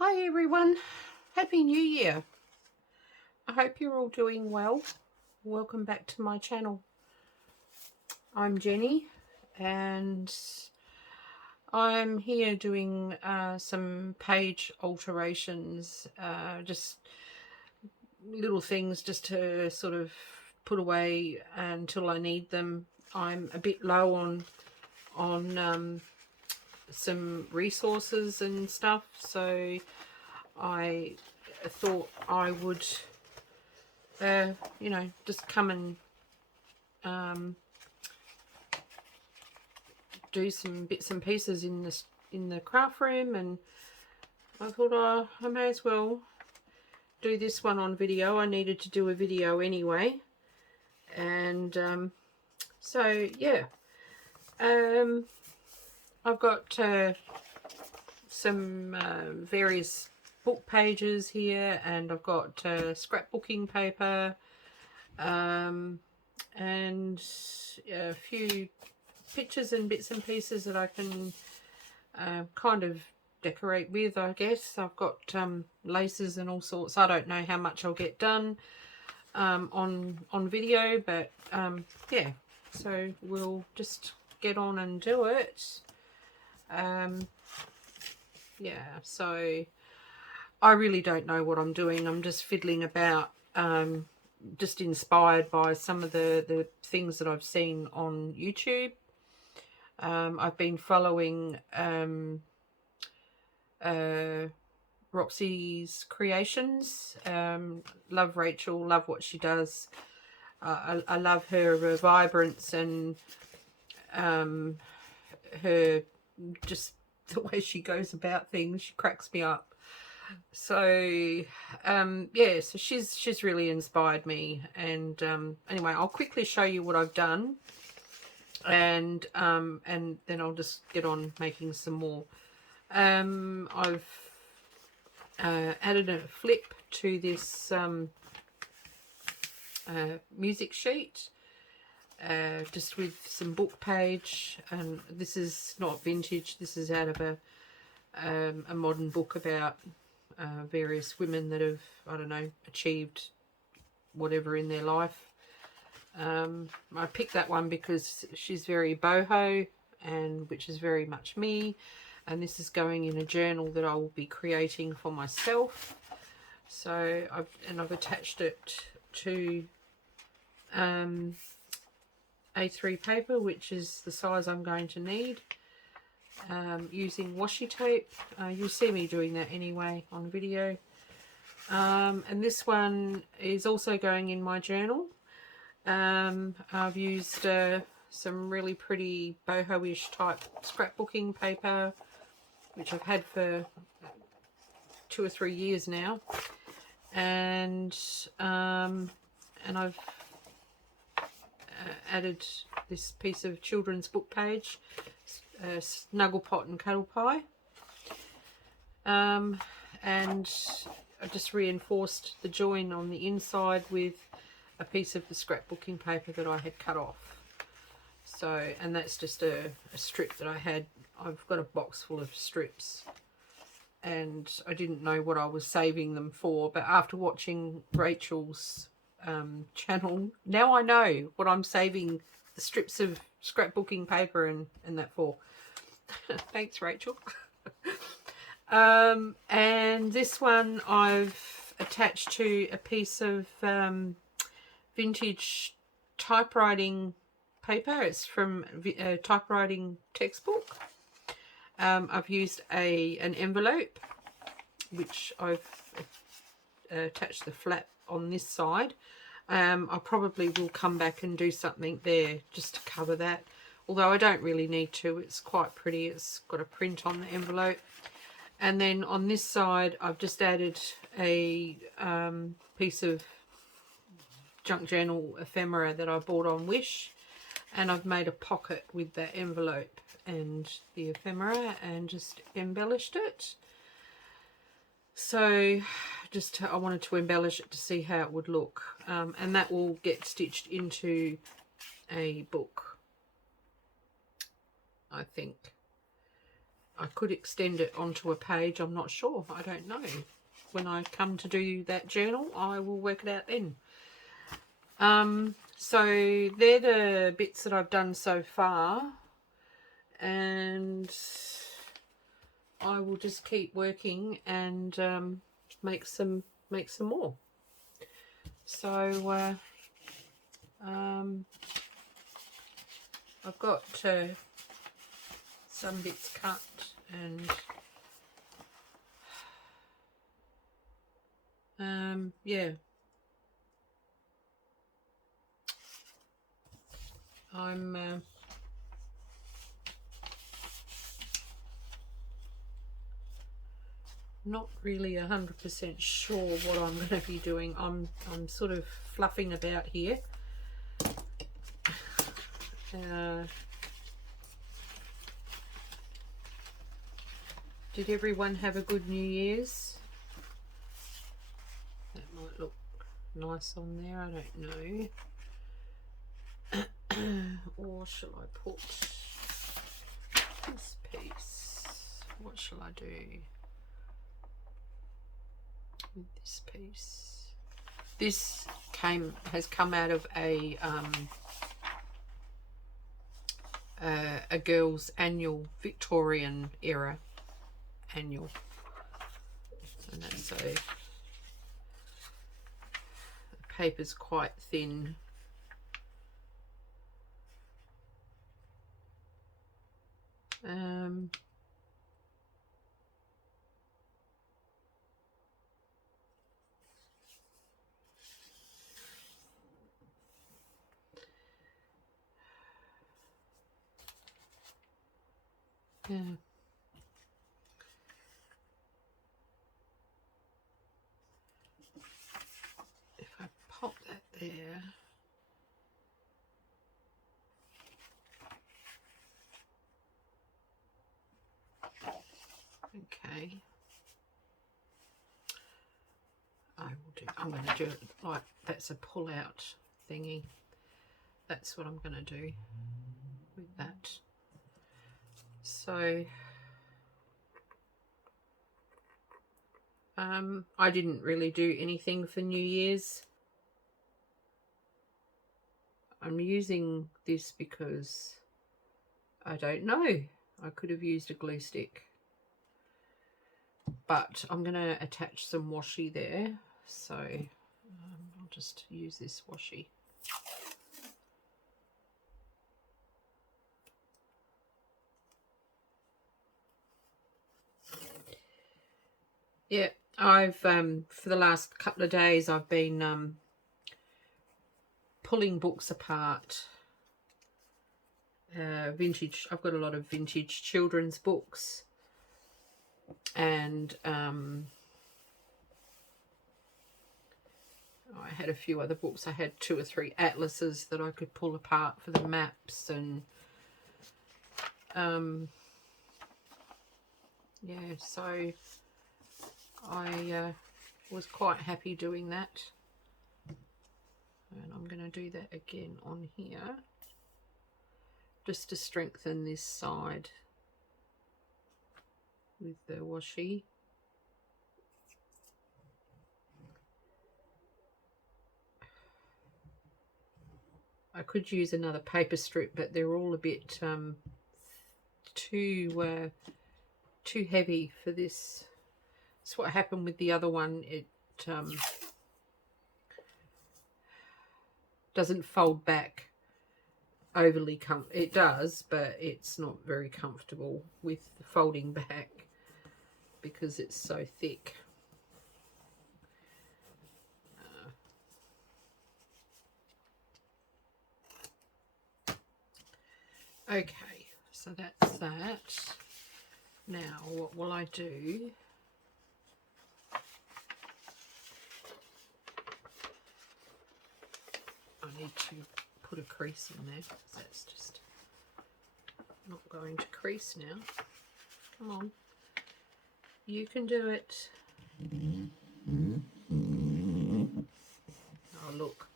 Hi everyone, Happy New Year. I hope you're all doing well. Welcome back to my channel. I'm Jenny and I'm here doing some page alterations, just little things just to sort of put away until I need them. I'm a bit low on some resources and stuff, so I thought I would just come and do some bits and pieces in the craft room, and I thought I may as well do this one on video. I needed to do a video anyway, and so yeah, I've got some various book pages here, and I've got scrapbooking paper, and a few pictures and bits and pieces that I can kind of decorate with, I guess. I've got laces and all sorts. I don't know how much I'll get done on video, but yeah, so we'll just get on and do it. Yeah, so I really don't know what I'm doing. I'm just fiddling about, just inspired by some of the things that I've seen on YouTube. I've been following Roxyscreations. Love Rachel, love what she does. I love her vibrance and her just the way she goes about things. She cracks me up. So yeah, so she's really inspired me, and anyway, I'll quickly show you what I've done, and then I'll just get on making some more. I've added a flip to this music sheet, just with some book page, and this is not vintage, this is out of a modern book about various women that have, I don't know, achieved whatever in their life. I picked that one because she's very boho, and which is very much me, and this is going in a journal that I will be creating for myself. So I've attached it to A3 paper, which is the size I'm going to need, using washi tape. You'll see me doing that anyway on video. And this one is also going in my journal. I've used some really pretty boho-ish type scrapbooking paper, which I've had for 2 or 3 years now, and I've added this piece of children's book page, Snuggle Pot and Cuddle Pie, and I just reinforced the join on the inside with a piece of the scrapbooking paper that I had cut off. So, and that's just a strip that I had. I've got a box full of strips, and I didn't know what I was saving them for, but after watching Rachel's channel, now I know what I'm saving the strips of scrapbooking paper and that for. Thanks, Rachel. And this one I've attached to a piece of vintage typewriting paper. It's from a typewriting textbook. I've used an envelope, which I've attached the flap on this side. I probably will come back and do something there just to cover that, although I don't really need to. It's quite pretty. It's got a print on the envelope. And then on this side, I've just added a piece of junk journal ephemera that I bought on Wish, and I've made a pocket with that envelope and the ephemera and just embellished it. So just I wanted to embellish it to see how it would look, and that will get stitched into a book, I think. I could extend it onto a page. I'm not sure. I don't know. When I come to do that journal, I will work it out then. So they're the bits that I've done so far, and I will just keep working and make some more. So I've got some bits cut, and yeah, I'm not really 100% sure what I'm going to be doing. I'm sort of fluffing about here. Did everyone have a good New Year's? That might look nice on there, I don't know. Or shall I put this piece? What shall I do with this piece? This has come out of a girl's annual, Victorian era annual, and that's so the paper's quite thin. Yeah. If I pop that there, okay. I'm going to do it like that's a pull out thingy. That's what I'm going to do with that. So I didn't really do anything for New Year's. I'm using this because I don't know. I could have used a glue stick. But I'm going to attach some washi there. So I'll just use this washi. Yeah, I've for the last couple of days I've been pulling books apart. Vintage. I've got a lot of vintage children's books, and I had a few other books. I had 2 or 3 atlases that I could pull apart for the maps, and yeah, so I was quite happy doing that, and I'm going to do that again on here just to strengthen this side with the washi. I could use another paper strip, but they're all a bit too heavy for this. That's what happened with the other one. It doesn't fold back overly it does, but it's not very comfortable with the folding back because it's so thick. Okay, so that's that. Now what will I do? I need to put a crease in there because that's just not going to crease now. Come on, you can do it. Oh look,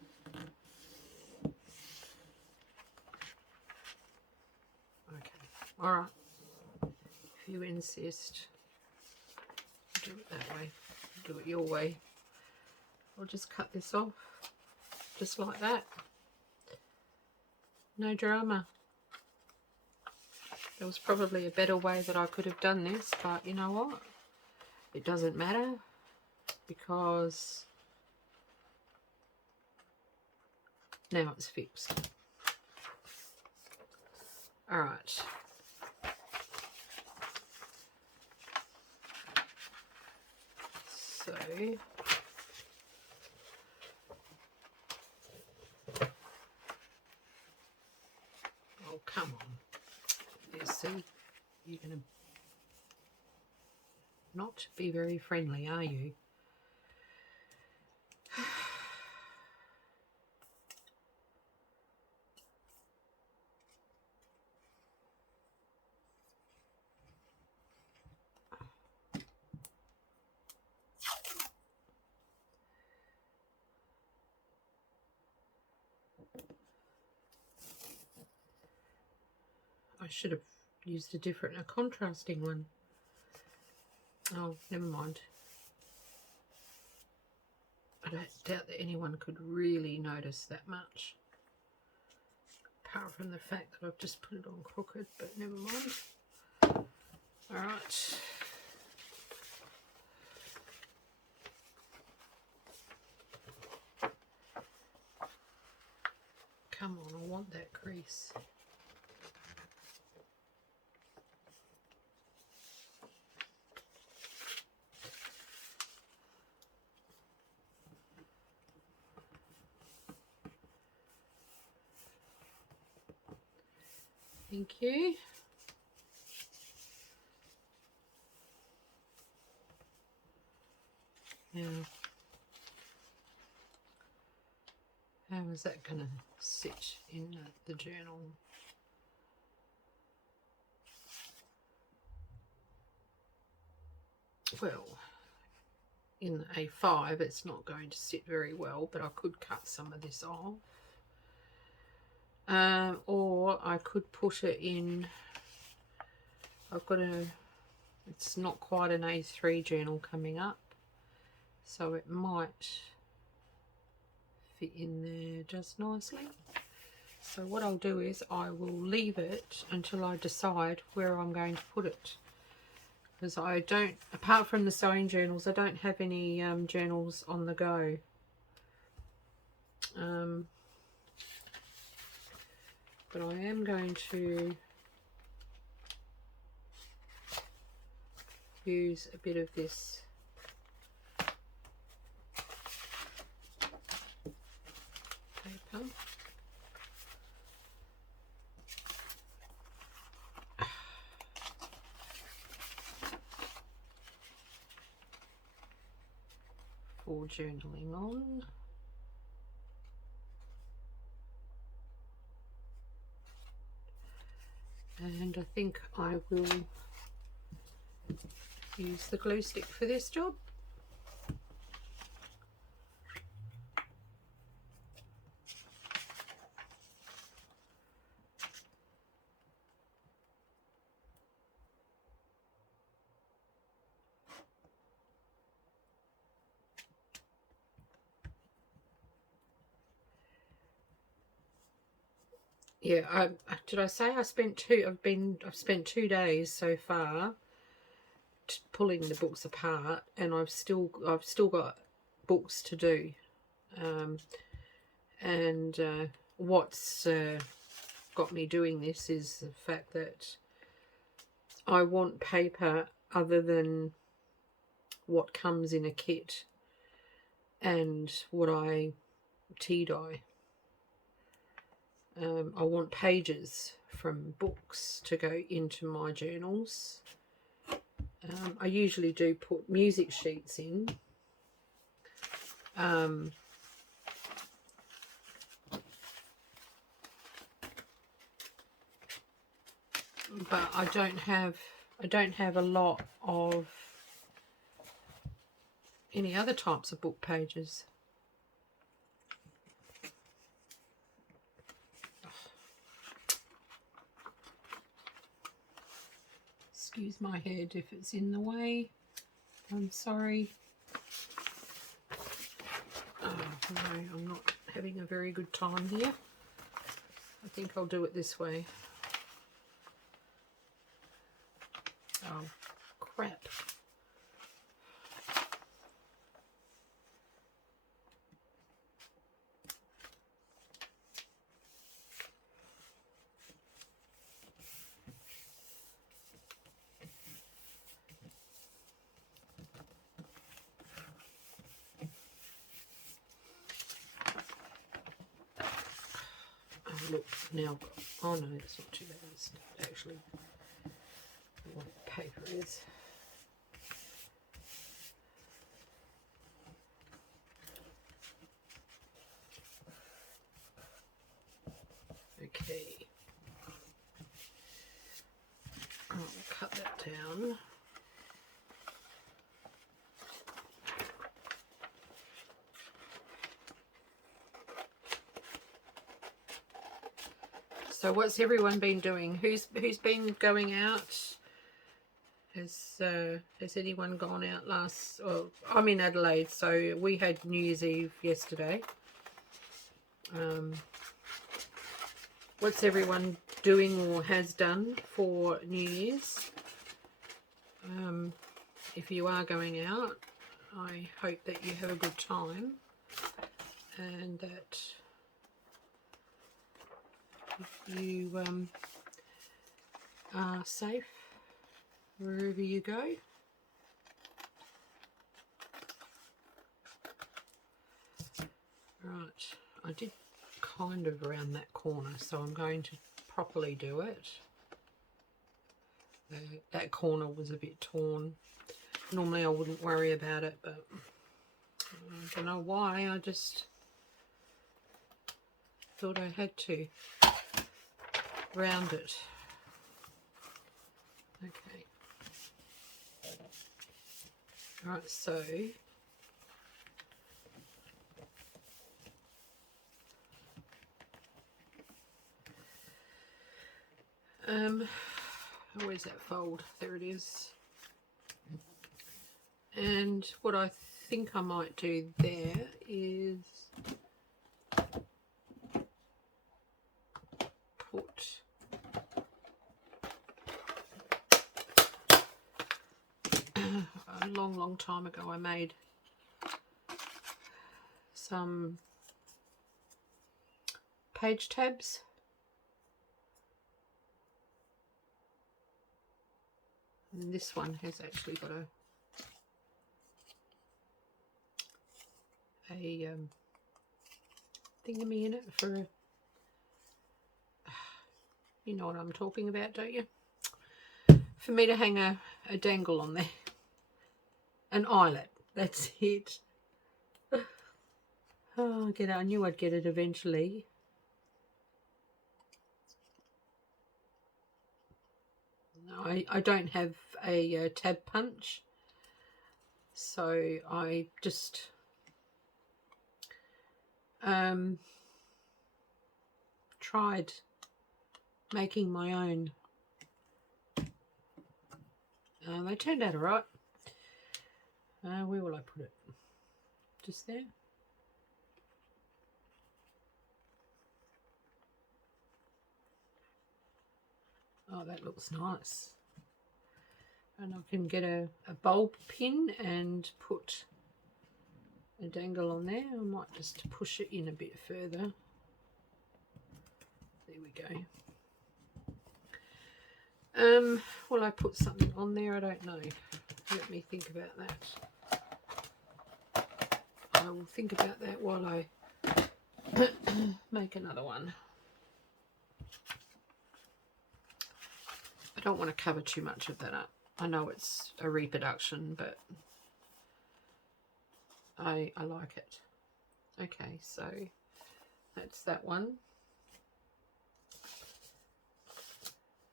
okay, all right. If you insist. Do it that way. Do it your way. I'll just cut this off. Just like that. No drama. There was probably a better way that I could have done this, but you know what? It doesn't matter because now it's fixed. Alright. So oh, come on. You see, you're going to not be very friendly, are you? I should have used a contrasting one. Oh, never mind. I don't doubt that anyone could really notice that much. Apart from the fact that I've just put it on crooked, but never mind. Alright. Come on, I want that crease. Thank you. Yeah. How is that going to sit in the journal? Well, in the A5 it's not going to sit very well, but I could cut some of this off. Or I could put it in, it's not quite an A3 journal coming up, so it might fit in there just nicely. So what I'll do is I will leave it until I decide where I'm going to put it. Because I don't, apart from the sewing journals, I don't have any journals on the go. But I am going to use a bit of this paper. For journaling on. And I think I will use the glue stick for this job. Yeah, did I say I spent I've spent 2 days so far pulling the books apart, and I've still got books to do. What's got me doing this is the fact that I want paper other than what comes in a kit and what I tea dye. I want pages from books to go into my journals. I usually do put music sheets in. But I don't have a lot of any other types of book pages. Excuse my head if it's in the way. I'm sorry. Oh no, I'm not having a very good time here. I think I'll do it this way. Oh, crap. Look, now, oh no, it's not too bad. It's actually what paper is. Okay. I'll cut that down. So what's everyone been doing? Who's been going out? Has anyone gone out last? Well, I'm in Adelaide, so we had New Year's Eve yesterday. What's everyone doing or has done for New Year's? If you are going out, I hope that you have a good time and that you are safe wherever you go. Right, I did kind of around that corner, so I'm going to properly do it. That corner was a bit torn. Normally I wouldn't worry about it, but I don't know why, I just thought I had to round it. Okay. Right, so where's that fold? There it is. And what I think I might do there is put a long time ago I made some page tabs. And this one has actually got a thingammy in it for a, you know what I'm talking about, don't you? For me to hang a dangle on there. An eyelet, that's it. Oh, I knew I'd get it eventually. I don't have a tab punch, so I just tried making my own. They turned out alright. Where will I put it? Just there? Oh, that looks nice. And I can get a bulb pin and put a dangle on there. I might just push it in a bit further. There we go. Will I put something on there? I don't know. Let me think about that. I will think about that while I make another one. I don't want to cover too much of that up. I know it's a reproduction, but I like it. Okay, so that's that one.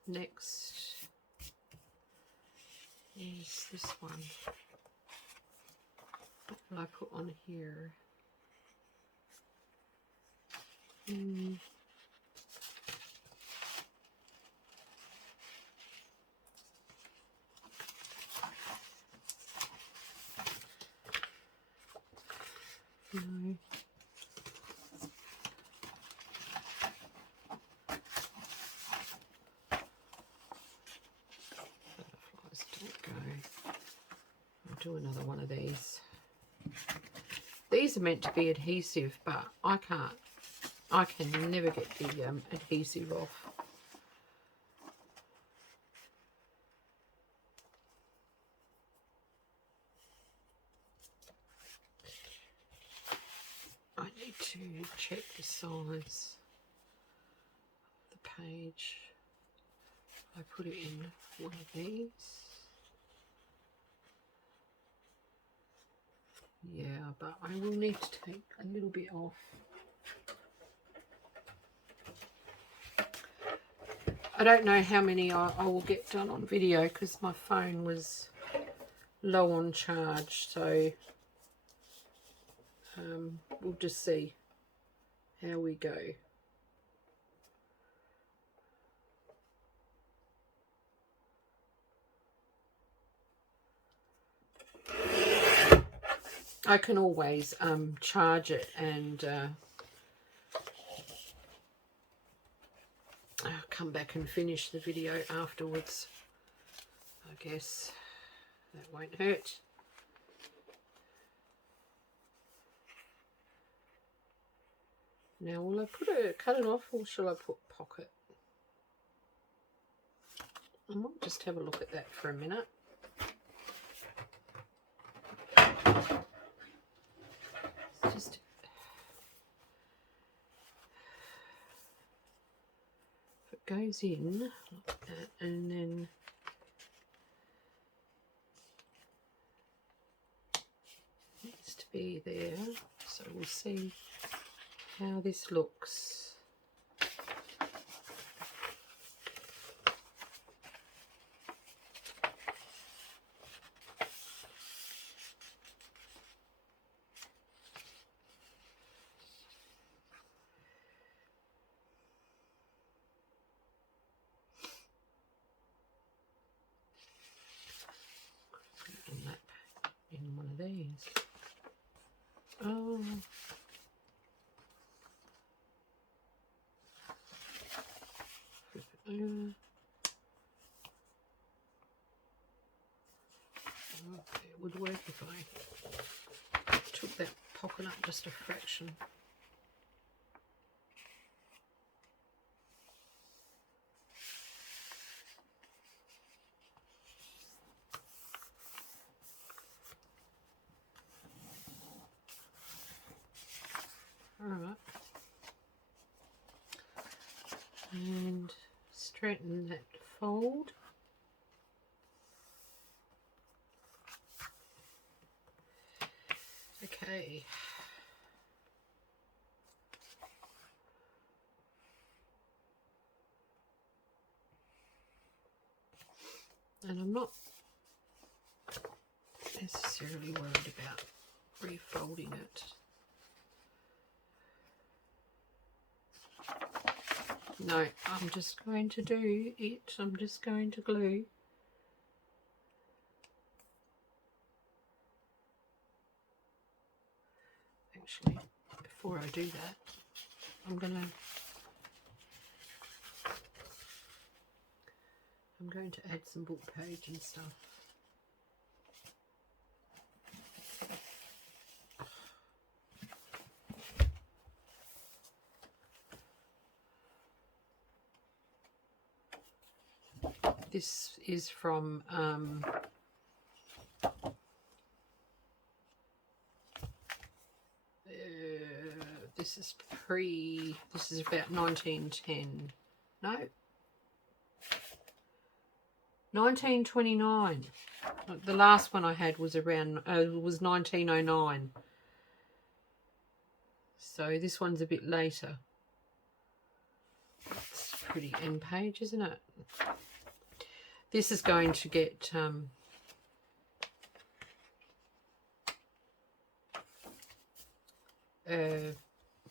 Next is this one. What will I put on here? No. Butterflies don't go. I'll do another one of these. These are meant to be adhesive, but I can't. I can never get the adhesive off. I need to check the size of the page. I put it in one of these. Yeah, but I will need to take a little bit off. I don't know how many I will get done on video because my phone was low on charge, so we'll just see how we go. I can always charge it and I'll come back and finish the video afterwards. I guess that won't hurt. Now, will I cut it off, or shall I put pocket? I might just have a look at that for a minute. Just if it goes in like that, and then it needs to be there. So we'll see how this looks. In one of these. Oh. Flip it over. Okay, it would work if I took that pocket up just a fraction. Alright, and straighten that fold. Okay. And I'm not necessarily worried about refolding it. No, I'm just going to do it. I'm just going to glue. Actually, before I do that, I'm going to add some book page and stuff. This is from this is about 1910. No, 1929. The last one I had was around was 1909. So this one's a bit later. It's pretty end page, isn't it? This is going to get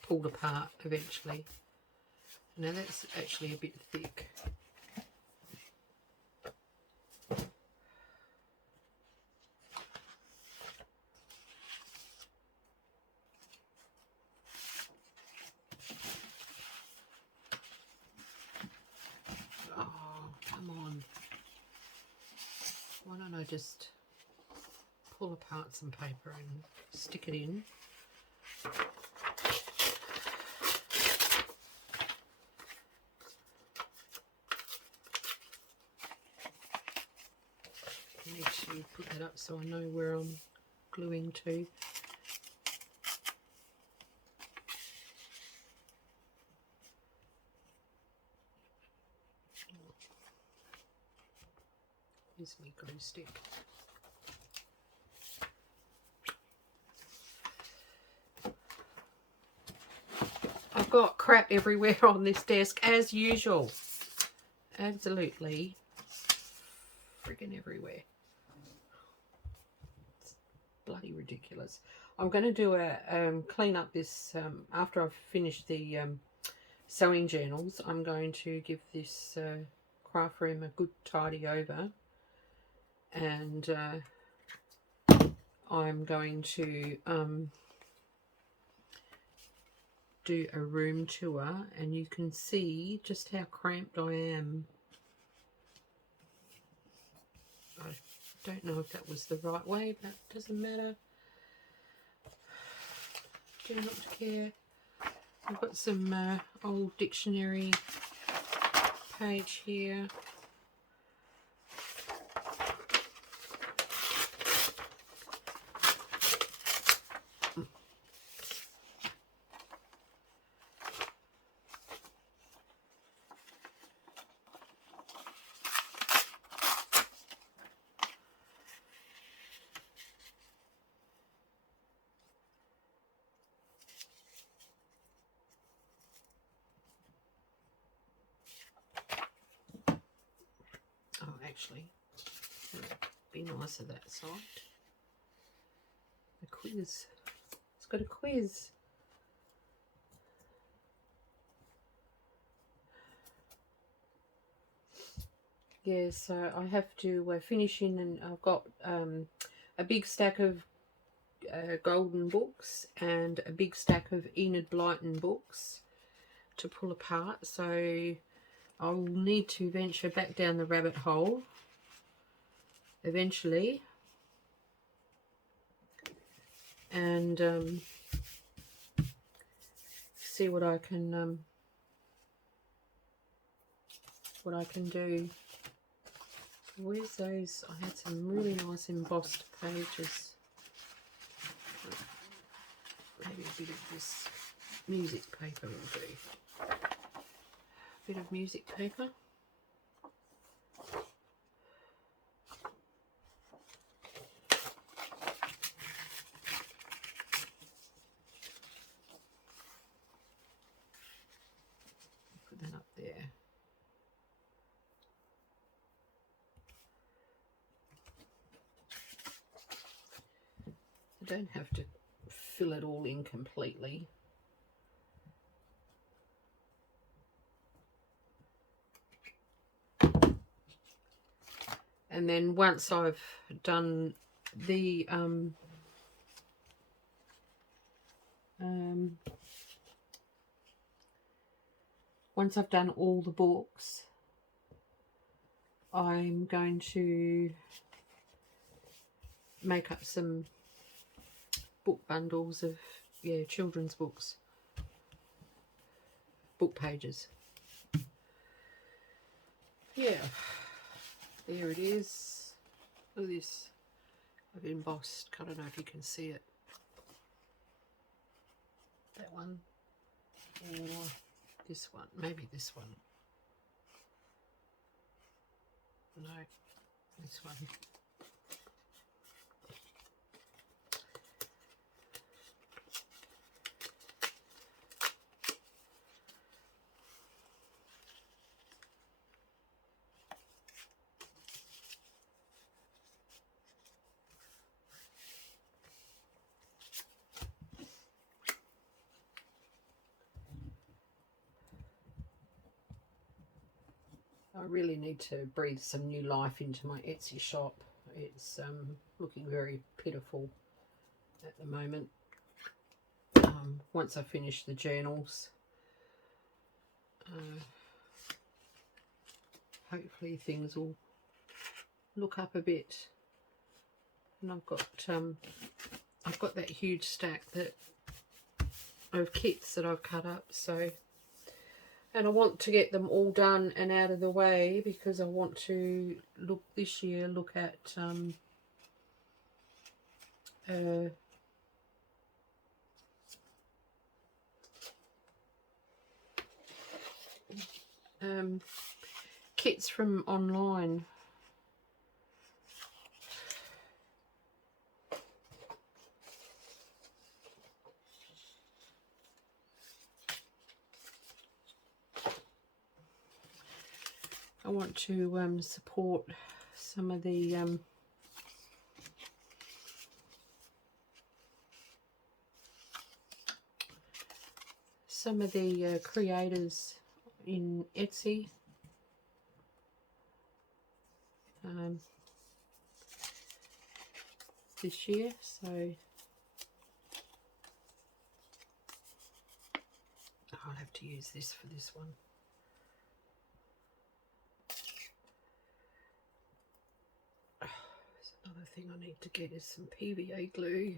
pulled apart eventually. Now that's actually a bit thick. I just pull apart some paper and stick it in. I need to put that up so I know where I'm gluing to. Here's my glue stick. I've got crap everywhere on this desk as usual. Absolutely freaking everywhere. It's bloody ridiculous. I'm going to do a clean up this after I've finished the sewing journals. I'm going to give this craft room a good tidy over, and I'm going to do a room tour, and you can see just how cramped I am. I don't know if that was the right way, but it doesn't matter. Do not care. I've got some old dictionary page here. Oh, actually, it'd be nicer that side. The quiz. It's got a quiz. Yeah, so I have to finish in, and I've got a big stack of golden books and a big stack of Enid Blyton books to pull apart. So I'll need to venture back down the rabbit hole eventually, and see what I can do. Where's those? I had some really nice embossed pages. Maybe a bit of this music paper will do. A bit of music paper. Put that up there. I don't have to fill it all in completely. And then once I've done the once I've done all the books, I'm going to make up some book bundles of children's books, book pages. Yeah, there it is. Look at this. I've embossed. I don't know if you can see it. That one, or this one. Maybe this one. No, this one. I really need to breathe some new life into my Etsy shop. It's looking very pitiful at the moment. Once I finish the journals, hopefully things will look up a bit. and I've got that huge stack of kits that I've cut up. So, and I want to get them all done and out of the way, because I want to look at kits from online. I want to support some of the creators in Etsy. This year, so I'll have to use this for this one. There's another thing I need to get is some PVA glue.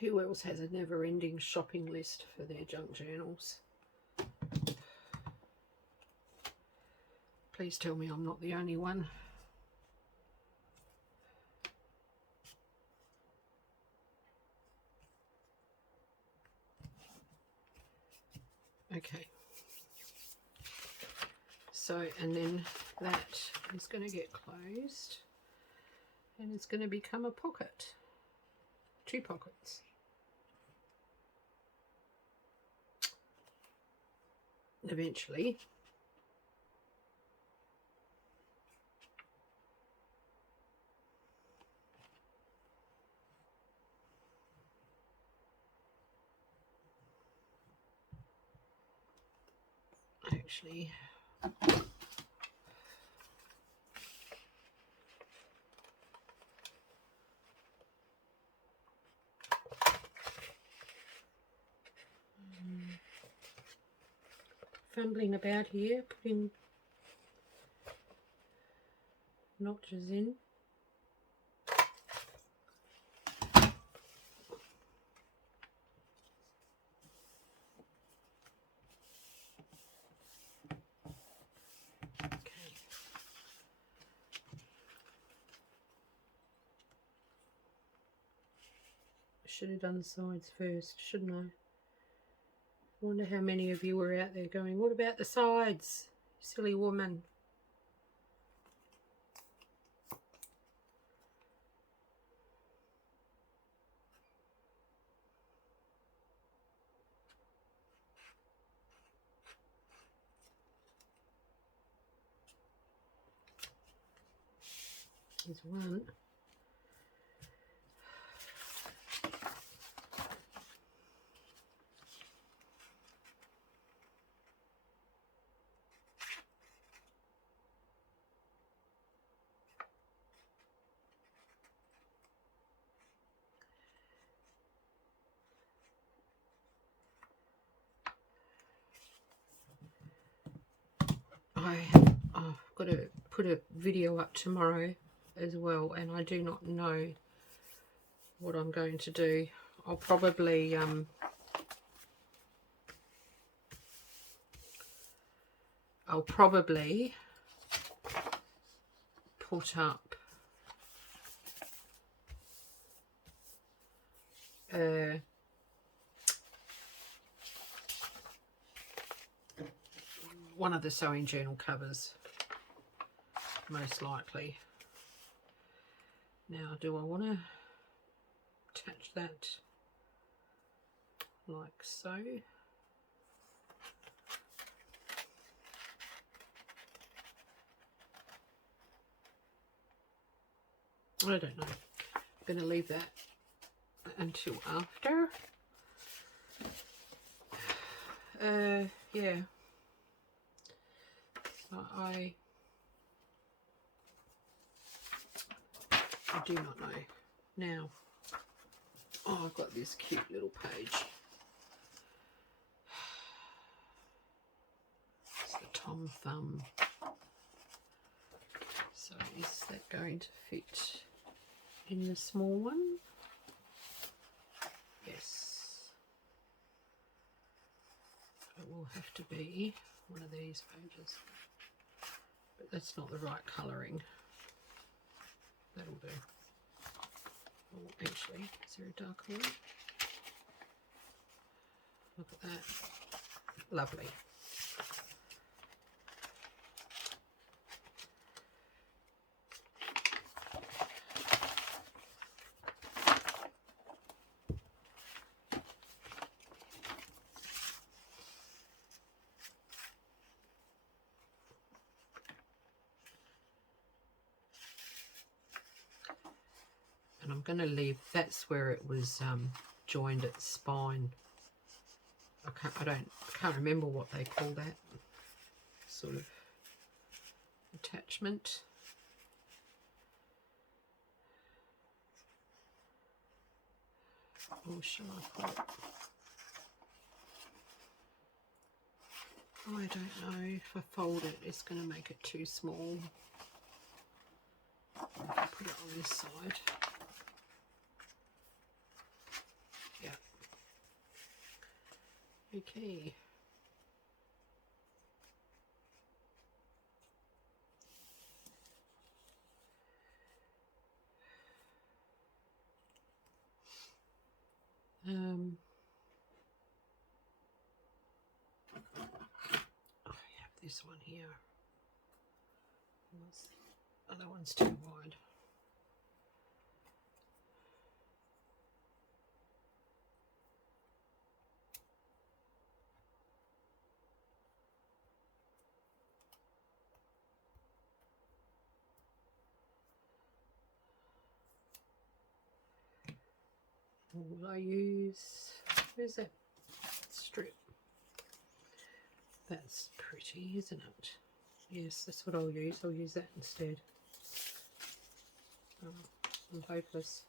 Who else has a never-ending shopping list for their junk journals? Please tell me I'm not the only one. Okay. So, and then that is going to get closed, and it's going to become a pocket. 2 pockets. Eventually. Actually, fumbling about here, putting notches in. Should have done the sides first, shouldn't I? Wonder how many of you were out there going, what about the sides, silly woman? There's one. I've got to put a video up tomorrow as well, and I do not know what I'm going to do. I'll probably put up one of the sewing journal covers, most likely. Now, do I want to attach that like so? I don't know. I'm going to leave that until after. Yeah. So I do not know. Now, Oh, I've got this cute little page. It's the Tom Thumb. So is that going to fit in the small one? Yes. It will have to be one of these pages. But that's not the right colouring. That'll do. Oh, actually, is there a dark one? Look at that. Lovely. And I'm going to leave, that's where it was joined at spine. I can't remember what they call that sort of attachment. Or shall I put it? I don't know. If I fold it, it's going to make it too small. I'll put it on this side. Yeah. Okay. I have this one here. The other one's too wide. What will I use? Where's that strip? That's pretty, isn't it? Yes, that's what I'll use. I'll use that instead. Oh, I'm hopeless.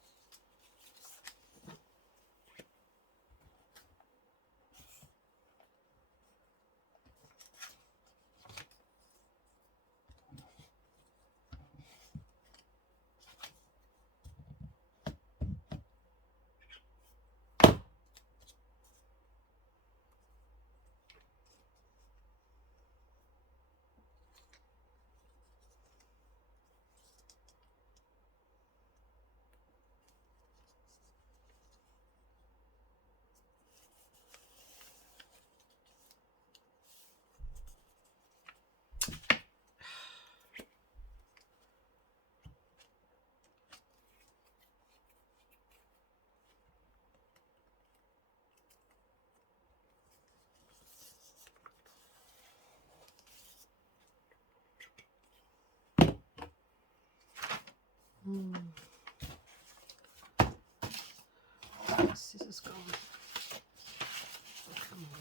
Scissors gone. Oh, come on.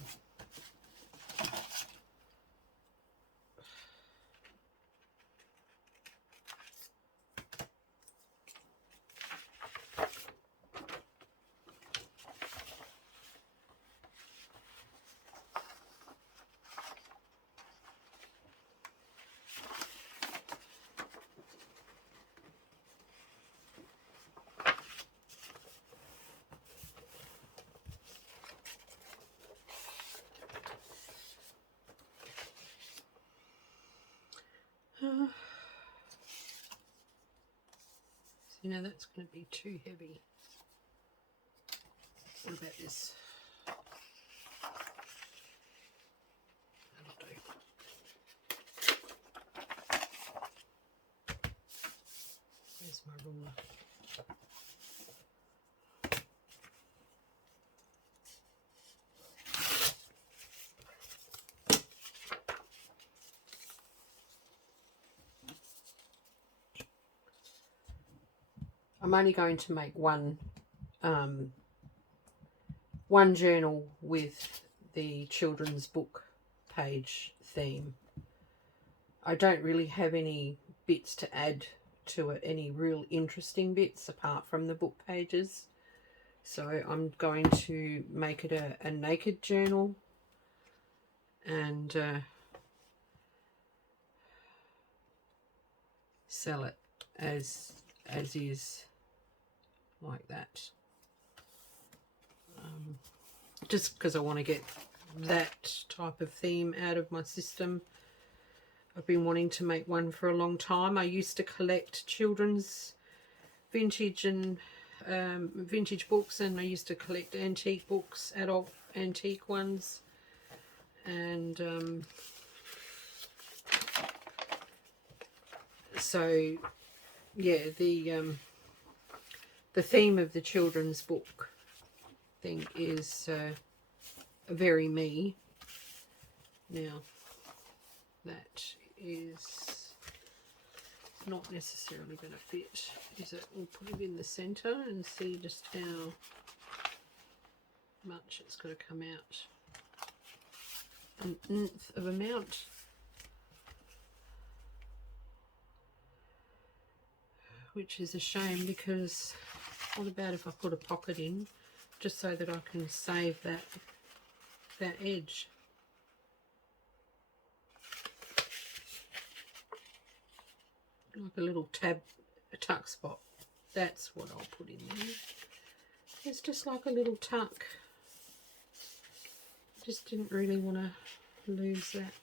You know, that's going to be too heavy. What about this? That'll do. Where's my ruler? I'm only going to make one journal with the children's book page theme. I don't really have any bits to add to it, any real interesting bits apart from the book pages. So I'm going to make it a naked journal, and sell it as is, like that. Just because I want to get that type of theme out of my system. I've been wanting to make one for a long time. I used to collect children's vintage and vintage books, and I used to collect antique books, adult antique ones, and so yeah, the theme of the children's book thing is very me. Now that is not necessarily going to fit, is it? We'll put it in the center and see just how much it's got to come out. An nth of amount. Which is a shame, because what about if I put a pocket in, just so that I can save that edge? Like a little a tuck spot. That's what I'll put in there. It's just like a little tuck. Just didn't really want to lose that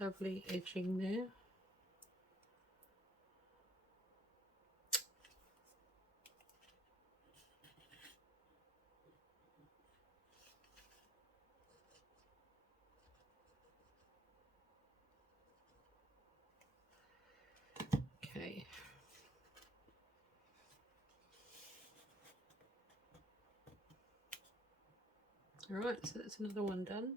lovely edging there. Okay. Alright, so that's another one done.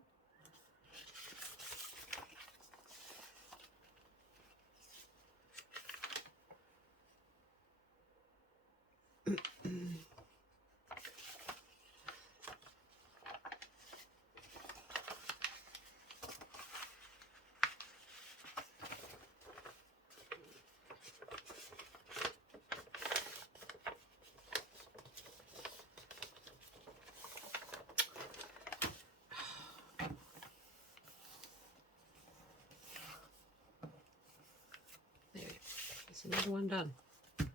Another one done. A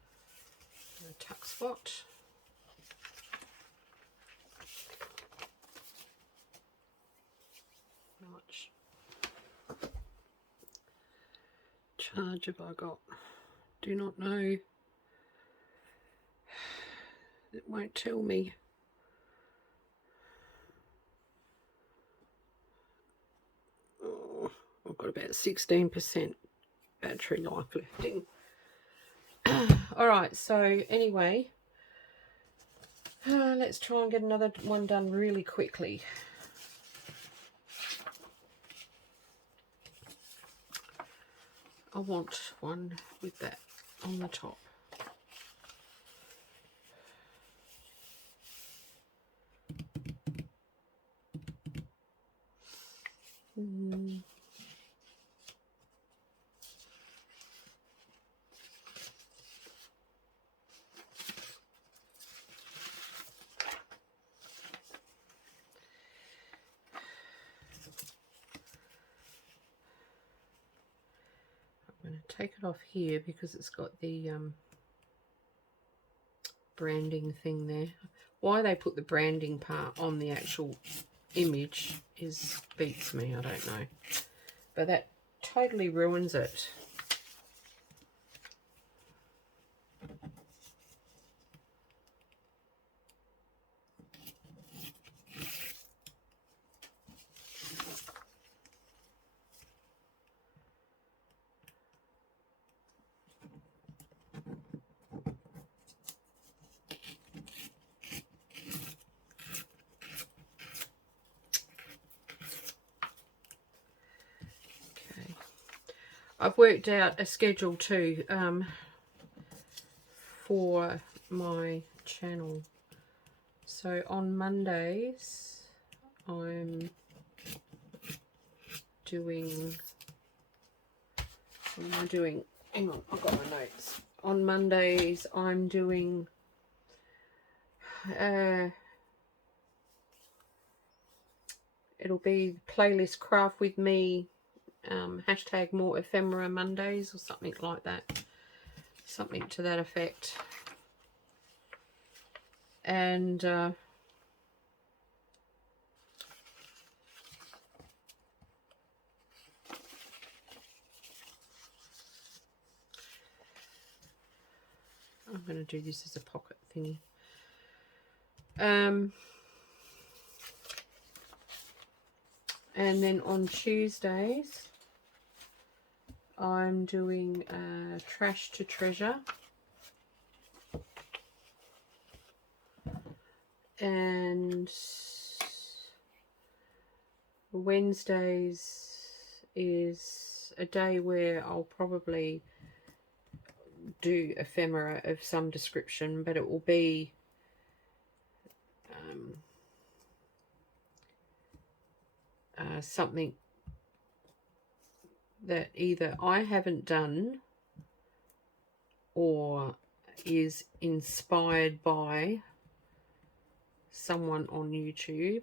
tuck spot. How much charge have I got? Do not know. It won't tell me. Oh, I've got about 16% battery life left in. Alright, so anyway, let's try and get another one done really quickly. I want one with that on the top. I'm going to take it off here because it's got the branding thing there. Why they put the branding part on the actual image beats me, I don't know. But that totally ruins it. I've worked out a schedule too for my channel. So on Mondays I'm doing, what am I doing? Hang on, I've got my notes. On Mondays I'm doing it'll be playlist craft with me, hashtag more ephemera Mondays or something like that, something to that effect. And I'm going to do this as a pocket thingy. And then on Tuesdays, I'm doing Trash to Treasure. And Wednesdays is a day where I'll probably do ephemera of some description, but it will be something that either I haven't done or is inspired by someone on YouTube,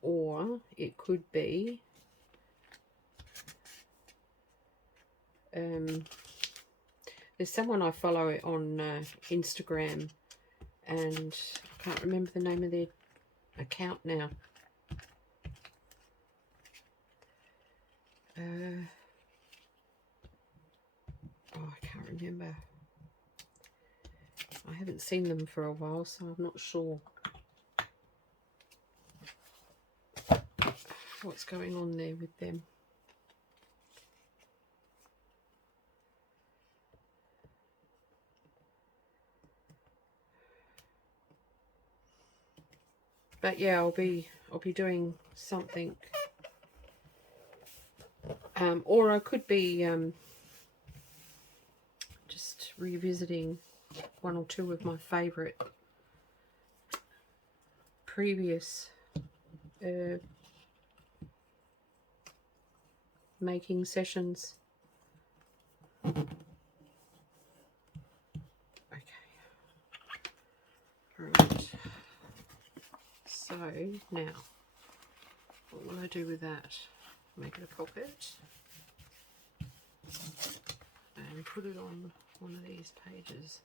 or it could be there's someone I follow on Instagram, and I can't remember the name of their account now. Oh, I can't remember. I haven't seen them for a while, so I'm not sure what's going on there with them. But yeah, I'll be doing something, or I could be just revisiting one or two of my favourite previous making sessions. Okay. Right. So now, what will I do with that? Make it a pocket and put it on one of these pages.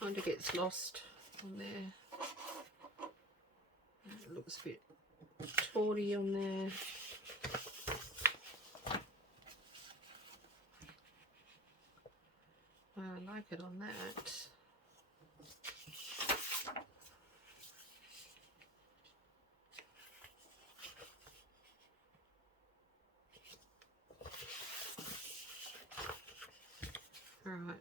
Kind of gets lost on there. It looks a bit tawdy on there. I like it on that. All right.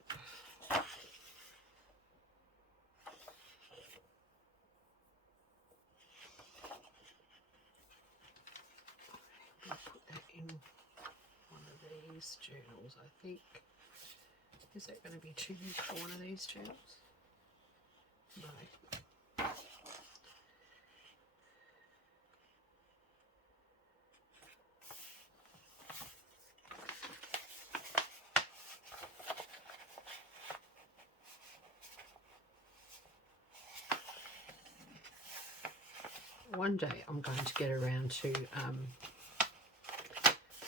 I'll put that in one of these journals, I think. Is that going to be too big for one of these journals? No. One day I'm going to get around to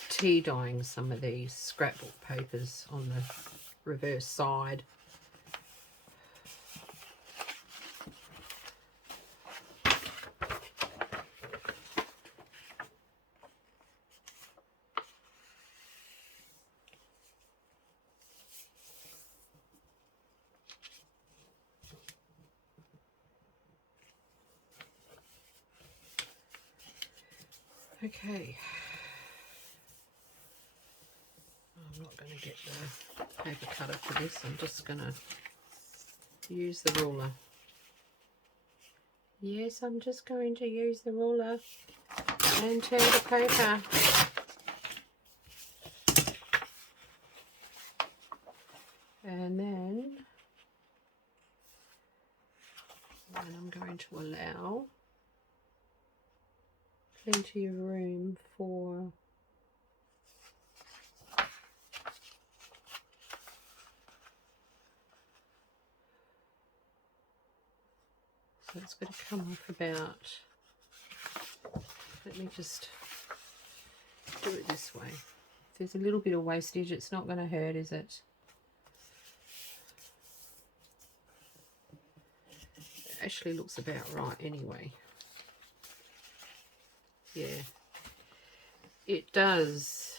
tea dyeing some of these scrapbook papers on the reverse side. Okay, I'm not going to get the paper cutter for this, I'm just going to use the ruler. Yes, I'm just going to use the ruler and tear the paper. And then I'm going to allow plenty of room for so it's going to come off about, let me just do it this way. If there's a little bit of wastage, it's not going to hurt, is it? It actually looks about right anyway. Yeah, it does.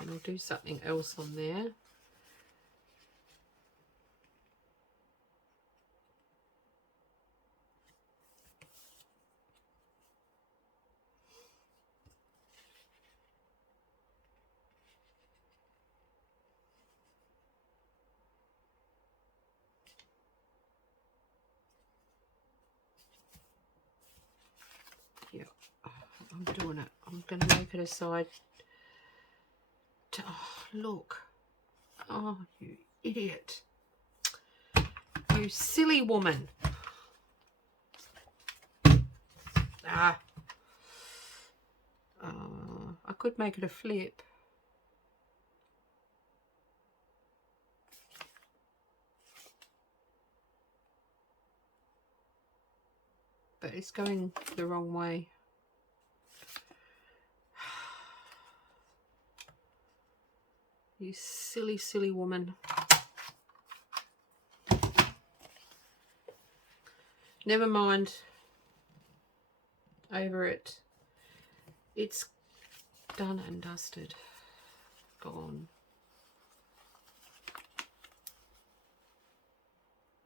And I'll do something else on there. Yeah, I'm doing it. I'm going to make it a side. Oh, look. Oh, you idiot. You silly woman. Ah. I could make it a flip. But it's going the wrong way. You silly, silly woman. Never mind. Over it. It's done and dusted. Gone.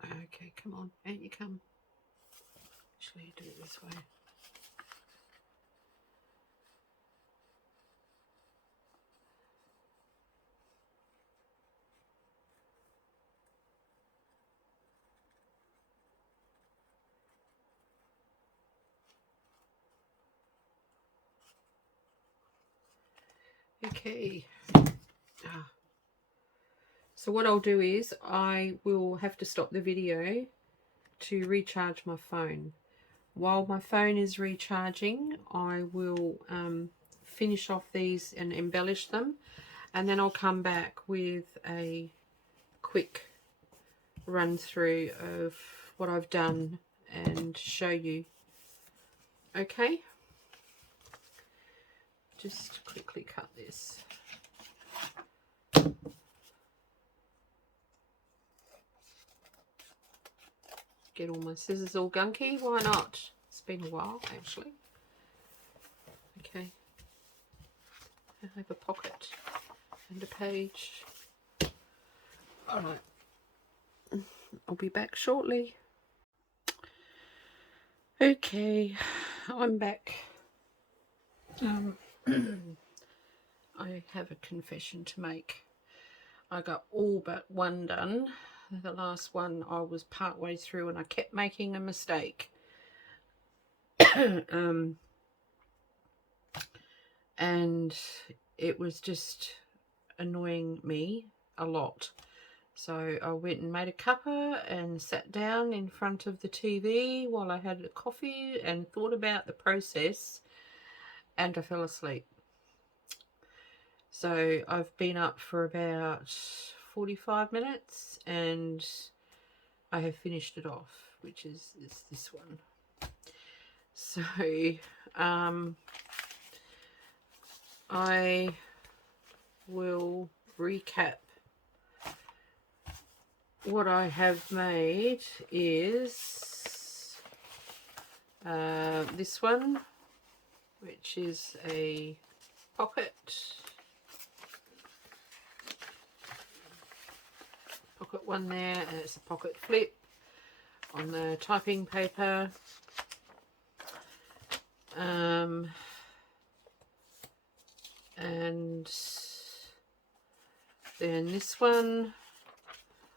Okay, come on. Out you come. Actually, do it this way. Okay. So what I'll do is I will have to stop the video to recharge my phone. While my phone is recharging, I will finish off these and embellish them, and then I'll come back with a quick run through of what I've done and show you. Okay, just quickly cut this. Get all my scissors all gunky, why not? It's been a while actually. Okay, I have a pocket and a page. Alright, I'll be back shortly. Okay, I'm back. I have a confession to make. I got all but one done. The last one I was part way through and I kept making a mistake. And it was just annoying me a lot. So I went and made a cuppa and sat down in front of the TV while I had a coffee and thought about the process, and I fell asleep. So I've been up for about 45 minutes and I have finished it off, which is this one. So I will recap. What I have made is this one, which is a pocket one there, and it's a pocket flip on the typing paper. And then this one,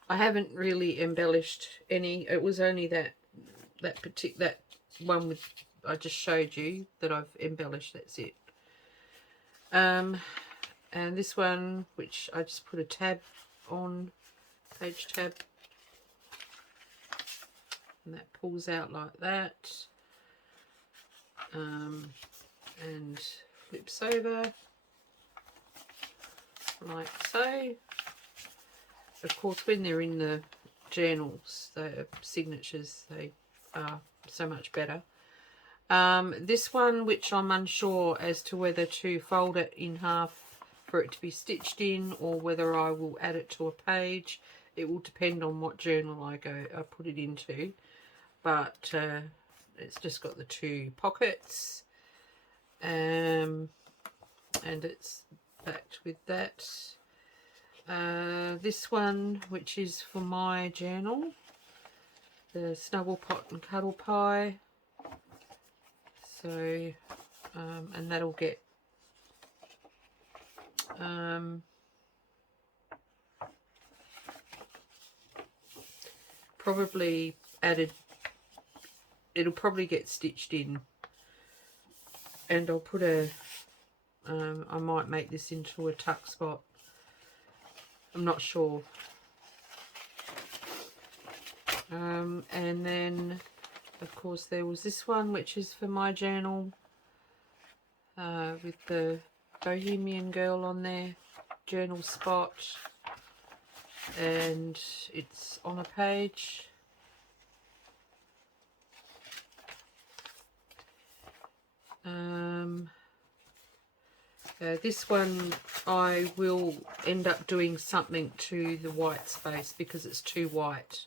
I haven't really embellished any. It was only that one with I just showed you that I've embellished. That's it. And And this one, which I just put a tab on, page tab, and that pulls out like that, and flips over like so. Of course, when they're in the journals, the signatures, they are so much better. This one, which I'm unsure as to whether to fold it in half for it to be stitched in, or whether I will add it to a page. It will depend on what journal I put it into. But it's just got the 2 pockets, and it's backed with that. This one, which is for my journal, the Snuggle Pot and Cuddle Pie. So, and that'll get probably added. It'll probably get stitched in, and I'll put a I might make this into a tuck spot. I'm not sure. And then of course there was this one, which is for my journal, with the Bohemian Girl on there, journal spot, and it's on a page. This one I will end up doing something to the white space because it's too white.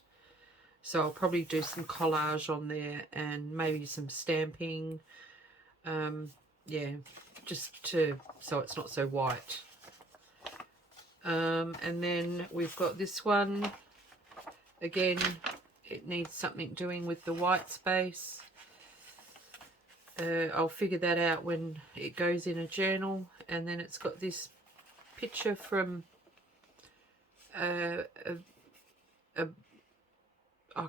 So I'll probably do some collage on there and maybe some stamping. Yeah, just so it's not so white. And then we've got this one. Again, it needs something doing with the white space. I'll figure that out when it goes in a journal. And then it's got this picture from I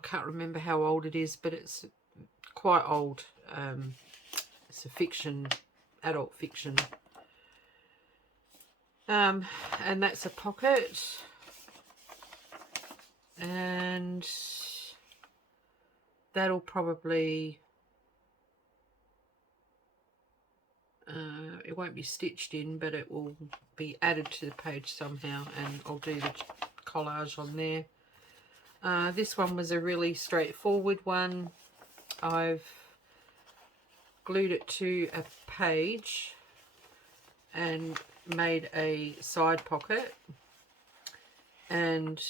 can't remember how old it is, but it's quite old. It's a fiction, adult fiction. And that's a pocket. And that'll probably... it won't be stitched in, but it will be added to the page somehow, and I'll do the collage on there. This one was a really straightforward one. I've glued it to a page and made a side pocket, and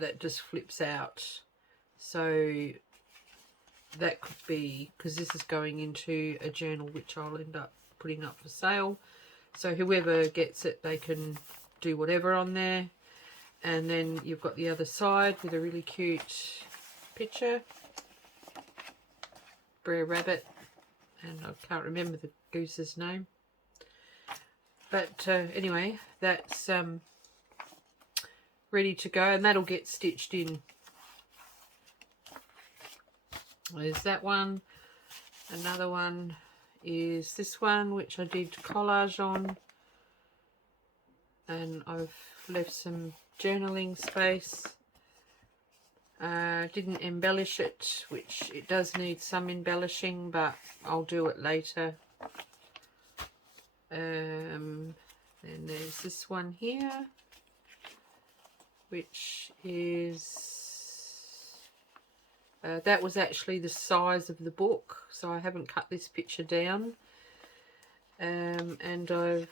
that just flips out. So that could be, because this is going into a journal which I'll end up putting up for sale, so whoever gets it, they can do whatever on there. And then you've got the other side with a really cute picture, Brer Rabbit, and I can't remember the goose's name, but anyway, that's ready to go, and that'll get stitched in. There's that one. Another one is this one, which I did collage on, and I've left some journaling space. Didn't embellish it, which it does need some embellishing, but I'll do it later. Then there's this one here, which is that was actually the size of the book, so I haven't cut this picture down, and I've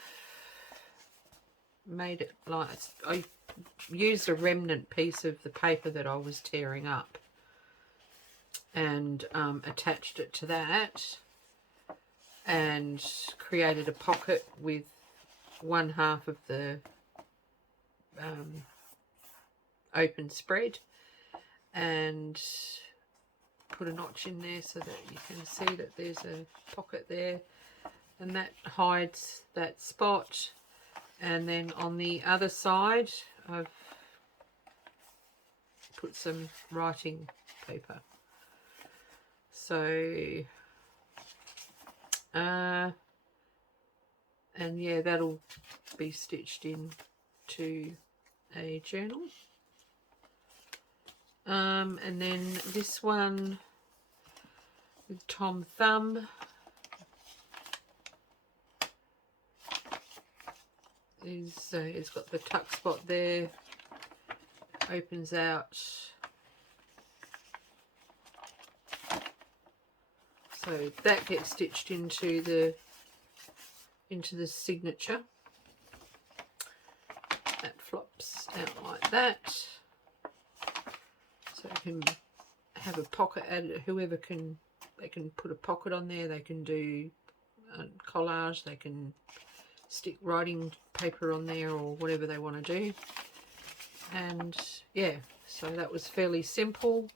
made it like, I used a remnant piece of the paper that I was tearing up and attached it to that, and created a pocket with one half of the open spread, and put a notch in there so that you can see that there's a pocket there, and that hides that spot. And then on the other side I've put some writing paper. So And yeah, that'll be stitched in to a journal. And then this one with Tom Thumb is it's got the tuck spot there, opens out, so that gets stitched into the signature. That flops out like that, so you can have a pocket added. Whoever can, they can put a pocket on there, they can do a collage, they can stick writing paper on there or whatever they want to do. And yeah, so that was fairly simple.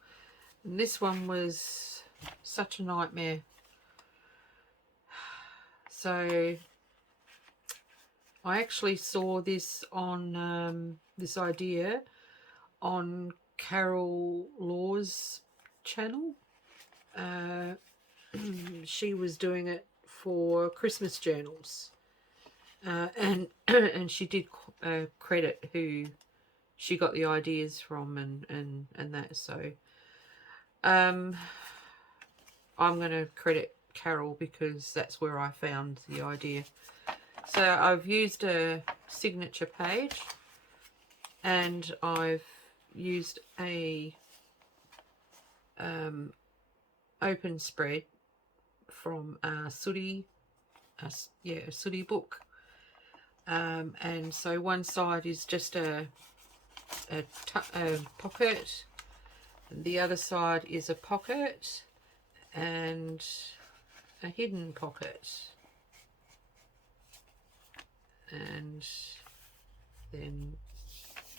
And this one was such a nightmare. So I actually saw this on this idea on Carol Law's channel. She was doing it for Christmas journals. And she did credit who she got the ideas from and that. So I'm going to credit Carol because that's where I found the idea. So I've used a signature page, and I've used a open spread from a Sooty book. And so one side is just a pocket, and the other side is a pocket and a hidden pocket, and then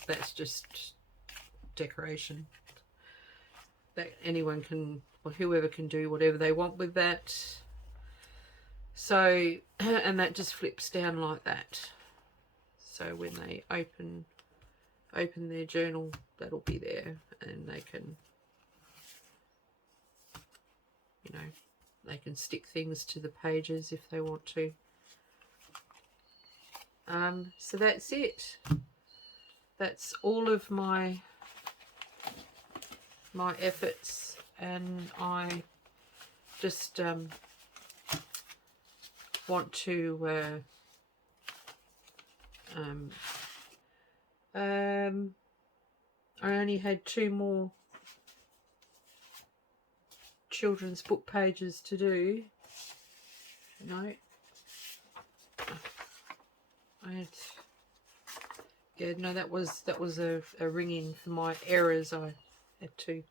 that's just decoration that anyone can, or whoever can do whatever they want with that. So and that just flips down like that, so when they open their journal, that'll be there, and they can, you know, they can stick things to the pages if they want to. So that's it. That's all of my efforts, and I just want to I only had 2 more children's book pages to do. No, I had, yeah, no, that was a ringing for my errors. I had to.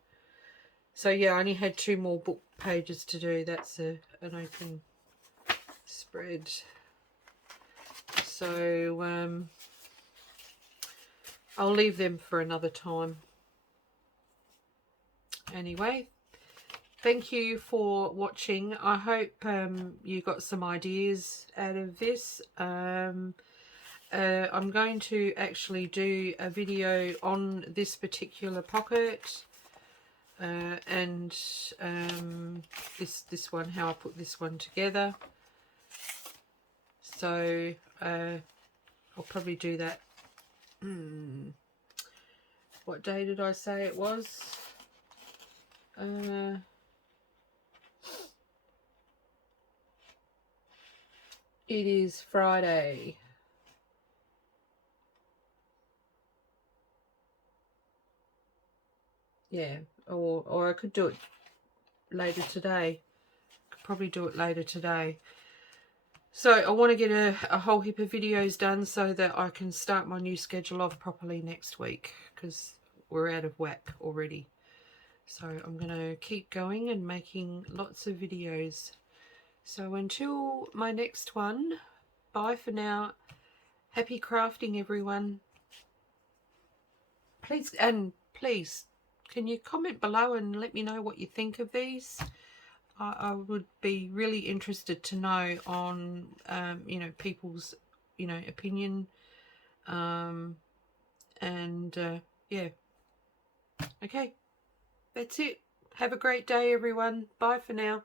So yeah, I only had 2 more book pages to do. That's an open spread. So I'll leave them for another time. Anyway, thank you for watching. I hope you got some ideas out of this. I'm going to actually do a video on this particular pocket, and this one, how I put this one together. So I'll probably do that. What day did I say it was? It is Friday. Yeah, or I could do it later today. Could probably do it later today. So I want to get a whole heap of videos done so that I can start my new schedule off properly next week, because we're out of whack already. So I'm going to keep going and making lots of videos. So until my next one, bye for now. Happy crafting, everyone. Please, can you comment below and let me know what you think of these? I would be really interested to know on, you know, people's, you know, opinion. Yeah. Okay. That's it. Have a great day, everyone. Bye for now.